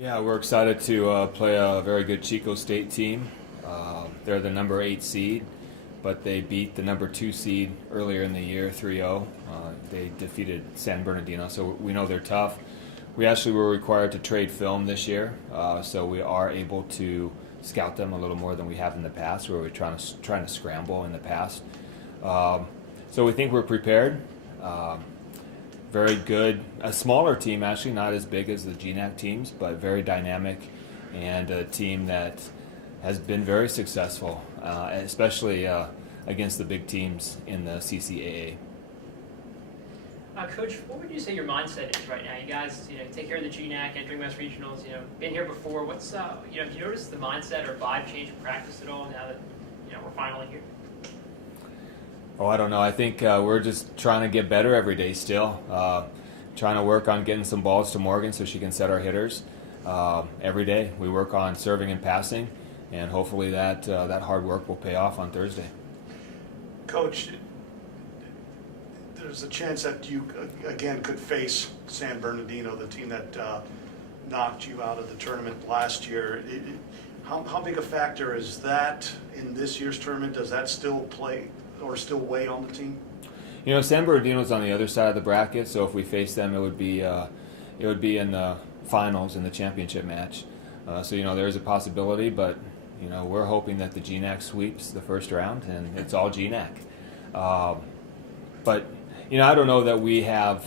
Yeah, we're excited to play a very good Chico State team. They're the number 8 seed, but they beat the number 2 seed earlier in the year 3-0. They defeated San Bernardino, so we know they're tough. We actually were required to trade film this year, so we are able to scout them a little more than we have in the past, where we're trying to scramble in the past. So we think we're prepared. Very good, a smaller team actually, not as big as the GNAC teams, but very dynamic, and a team that has been very successful, especially against the big teams in the CCAA. Coach, what would you say your mindset is right now? You guys, take care of the GNAC, entering West Regionals. Been here before. What's, have you noticed the mindset or vibe change in practice at all now that, we're finally here? Oh, I don't know. I think we're just trying to get better every day still. Trying to work on getting some balls to Morgan so she can set our hitters. Every day we work on serving and passing, and hopefully that hard work will pay off on Thursday. Coach, there's a chance that you, again, could face San Bernardino, the team that knocked you out of the tournament last year. How big a factor is that in this year's tournament? Does that still play or still weigh on the team? San Bernardino's on the other side of the bracket, so if we face them, it would be in the finals in the championship match. So there's a possibility, but we're hoping that the GNAC sweeps the first round, and it's all GNAC. But I don't know that we have.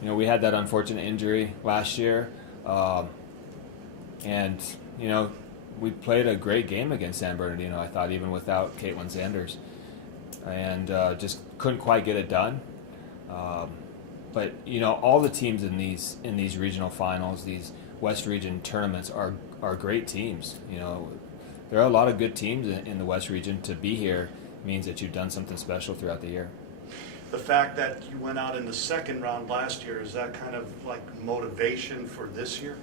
We had that unfortunate injury last year, and we played a great game against San Bernardino. I thought, even without Caitlin Sanders, and just couldn't quite get it done. But all the teams in these regional finals, these West Region tournaments are great teams. There are a lot of good teams in the West Region. To be here means that you've done something special throughout the year. The fact that you went out in the second round last year, is that kind of like motivation for this year?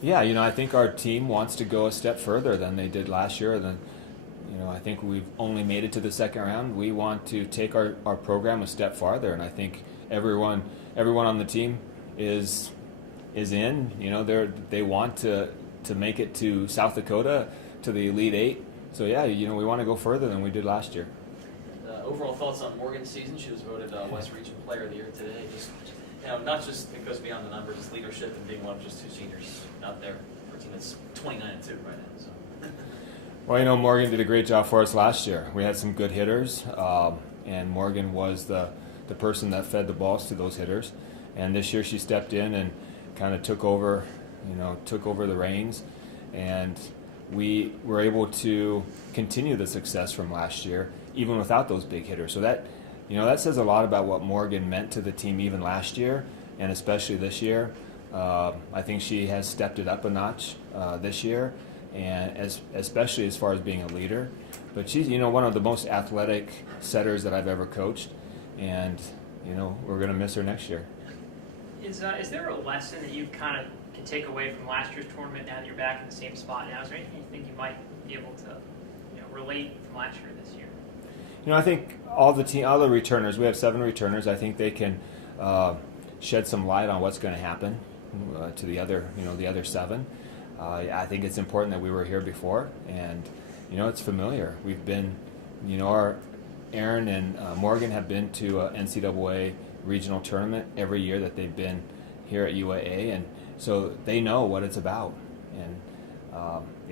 Yeah, I think our team wants to go a step further than they did last year. I think we've only made it to the second round. We want to take our program a step farther, and I think everyone on the team is in. They want to make it to South Dakota, to the Elite Eight. So yeah, we want to go further than we did last year. Overall thoughts on Morgan's season? She was voted West Region Player of the Year today. Just not just it goes beyond the numbers, just leadership and being one of just 2 seniors out there for a team that's 29-2 right now. So. Well, Morgan did a great job for us last year. We had some good hitters, and Morgan was the person that fed the balls to those hitters. And this year she stepped in and kind of took over the reins, and we were able to continue the success from last year, even without those big hitters. So that says a lot about what Morgan meant to the team even last year, and especially this year. I think she has stepped it up a notch this year, and especially as far as being a leader. But she's one of the most athletic setters that I've ever coached, and we're going to miss her next year. Is there a lesson that you kind of can take away from last year's tournament now that you're back in the same spot now? Is there anything you think you might be able to relate from last year to this year? I think all the returners, we have 7 returners. I think they can shed some light on what's going to happen to the other 7. I think it's important that we were here before, and it's familiar. We've been, our Aaron and Morgan have been to a NCAA regional tournament every year that they've been here at UAA, and so they know what it's about. And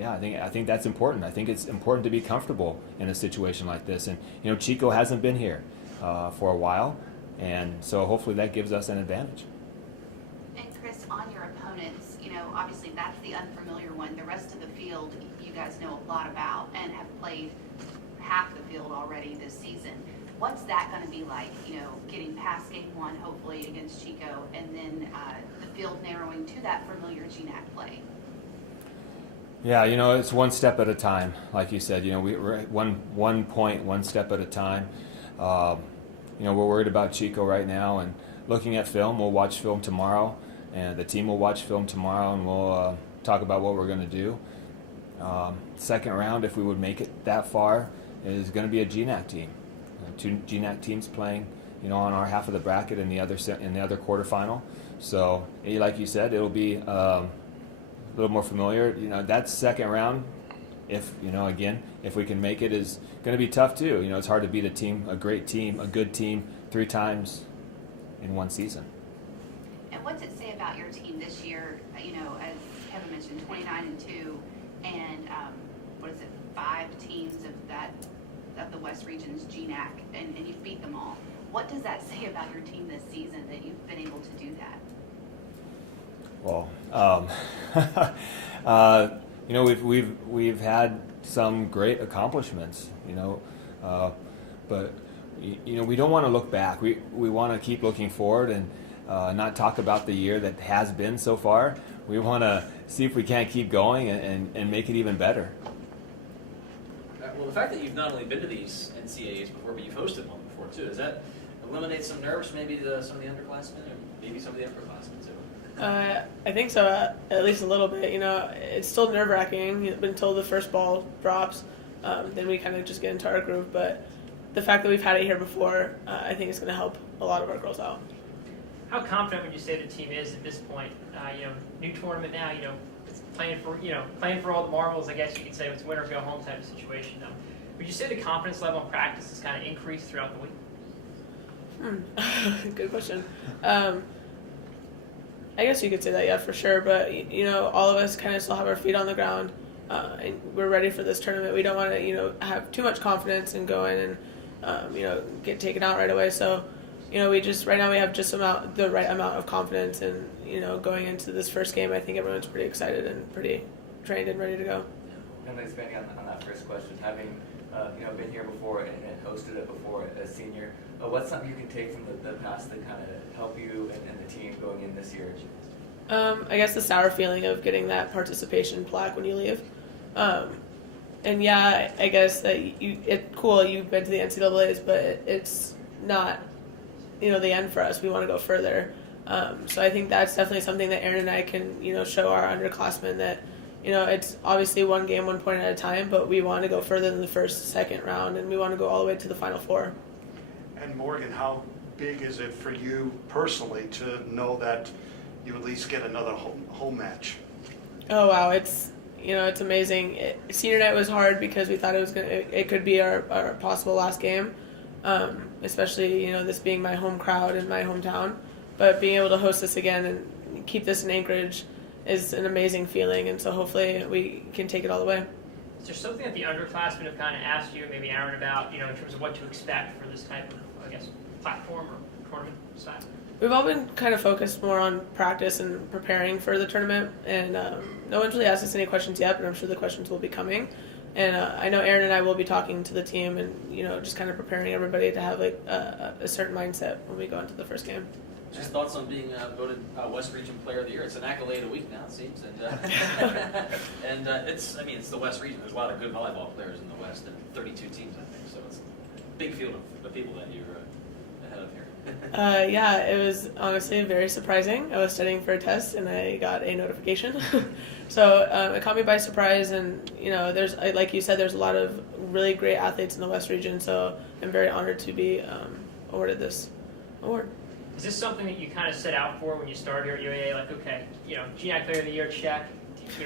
I think that's important. I think it's important to be comfortable in a situation like this. And Chico hasn't been here for a while, and so hopefully that gives us an advantage. And Chris, on your opponents, obviously that's the unfamiliar one. The rest of the field, you guys know a lot about and have played half the field already this season. What's that going to be like, getting past game 1, hopefully, against Chico, and then the field narrowing to that familiar GNAC play? Yeah, it's one step at a time. Like you said, we're at one point, one step at a time. We're worried about Chico right now, and looking at film. We'll watch film tomorrow, and the team will watch film tomorrow, and we'll talk about what we're going to do. Second round, if we would make it that far, is going to be a GNAC team. 2 GNAC teams playing on our half of the bracket in the other quarterfinal. So, like you said, it'll be a little more familiar. That second round, if we can make it, is going to be tough too. It's hard to beat a great team, a good team 3 times in one season. And what's it say about your team this year? As Kevin mentioned, 29-2, and 5 teams of the West Region's GNAC, and you've beat them all. What does that say about your team this season that you've been able to do that? Well, we've had some great accomplishments, but we don't want to look back. We want to keep looking forward and not talk about the year that has been so far. We want to see if we can't keep going and make it even better. Well, the fact that you've not only been to these NCAAs before, but you've hosted one before too, does that eliminate some nerves, maybe some of the underclassmen, or maybe some of the upperclassmen too? I think so, at least a little bit. It's still nerve-wracking until the first ball drops. Then we kind of just get into our groove. But the fact that we've had it here before, I think it's going to help a lot of our girls out. How confident would you say the team is at this point? New tournament now. It's playing for all the marbles. I guess you could say it's win or go home type of situation. Would you say the confidence level in practice has kind of increased throughout the week? Good question. I guess you could say that, yeah, for sure. But all of us kind of still have our feet on the ground, and we're ready for this tournament. We don't want to, have too much confidence and go in and, get taken out right away. So, we just right now we have just the right amount of confidence, and going into this first game, I think everyone's pretty excited and pretty trained and ready to go. And expanding on that first question, having been here before and hosted it before as senior, what's something you can take from the past that kind of help you and the team going in this year? I guess the sour feeling of getting that participation plaque when you leave. And yeah, I guess that it's cool you've been to the NCAAs, but it's not, the end for us. We want to go further. So I think that's definitely something that Aaron and I can, show our underclassmen that, it's obviously one game, 1 point at a time, but we want to go further than the first, second round, and we want to go all the way to the Final Four. And Morgan, how big is it for you personally to know that you at least get another home match? Oh wow, it's amazing. Senior night was hard because we thought it could be our possible last game, especially this being my home crowd in my hometown. But being able to host this again and keep this in Anchorage is an amazing feeling, and so hopefully we can take it all the way. Is there something that the underclassmen have kind of asked you, maybe Aaron, about in terms of what to expect for this type of, platform or tournament style? We've all been kind of focused more on practice and preparing for the tournament, and no one's really asked us any questions yet, but I'm sure the questions will be coming. And I know Aaron and I will be talking to the team and, just kind of preparing everybody to have a certain mindset when we go into the first game. Just thoughts on being voted West Region Player of the Year. It's an accolade a week now, it seems, and it's the West Region. There's a lot of good volleyball players in the West, and 32 teams, I think. So it's a big field of people that you're ahead of here. Yeah, it was honestly very surprising. I was studying for a test and I got a notification, so it caught me by surprise. And there's, like you said, there's a lot of really great athletes in the West Region. So I'm very honored to be awarded this award. Is this something that you kind of set out for when you started here at UAA? Like, okay, GNAC Player of the Year, check.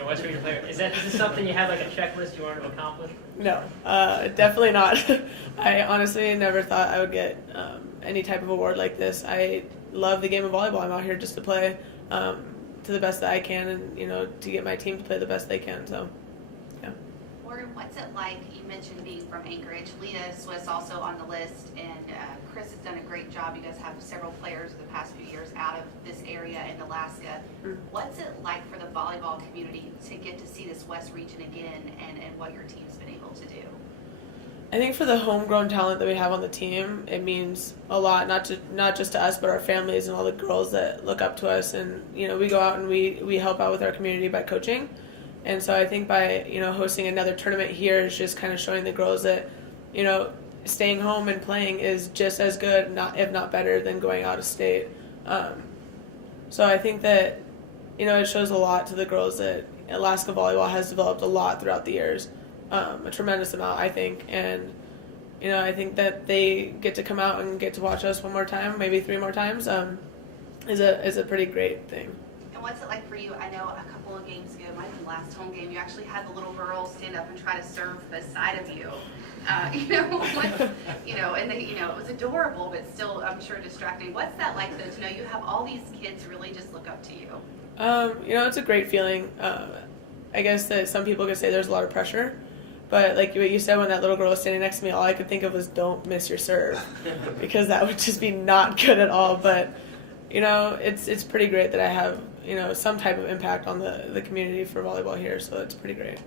West Region Player. Is this something you had like a checklist you wanted to accomplish? No, definitely not. I honestly never thought I would get any type of award like this. I love the game of volleyball. I'm out here just to play to the best that I can, and to get my team to play the best they can. So, yeah. Morgan, what's it like? You mentioned being from Anchorage. Leah Swiss also on the list, and Chris has done a great job. You guys have several players the past few years out of this area in Alaska. What's it like for the volleyball community to get to see this West Region again, and what your team's been able to do? I think for the homegrown talent that we have on the team, it means a lot, not just to us, but our families and all the girls that look up to us. And we go out and we help out with our community by coaching. And so I think by hosting another tournament here is just kind of showing the girls that staying home and playing is just as good, if not better, than going out of state. So I think that it shows a lot to the girls that Alaska volleyball has developed a lot throughout the years, a tremendous amount, I think. And you know, I think that they get to come out and get to watch us one more time, maybe 3 more times, is a pretty great thing. And what's it like for you? I know a couple of games ago, might have been the last home game, you actually had the little girl stand up and try to serve beside of you. And they, it was adorable, but still, I'm sure distracting. What's that like, though, to know you have all these kids really just look up to you? It's a great feeling. I guess that some people could say there's a lot of pressure, but like what you said, when that little girl was standing next to me, all I could think of was don't miss your serve, because that would just be not good at all. But it's pretty great that I have some type of impact on the community for volleyball here, so it's pretty great.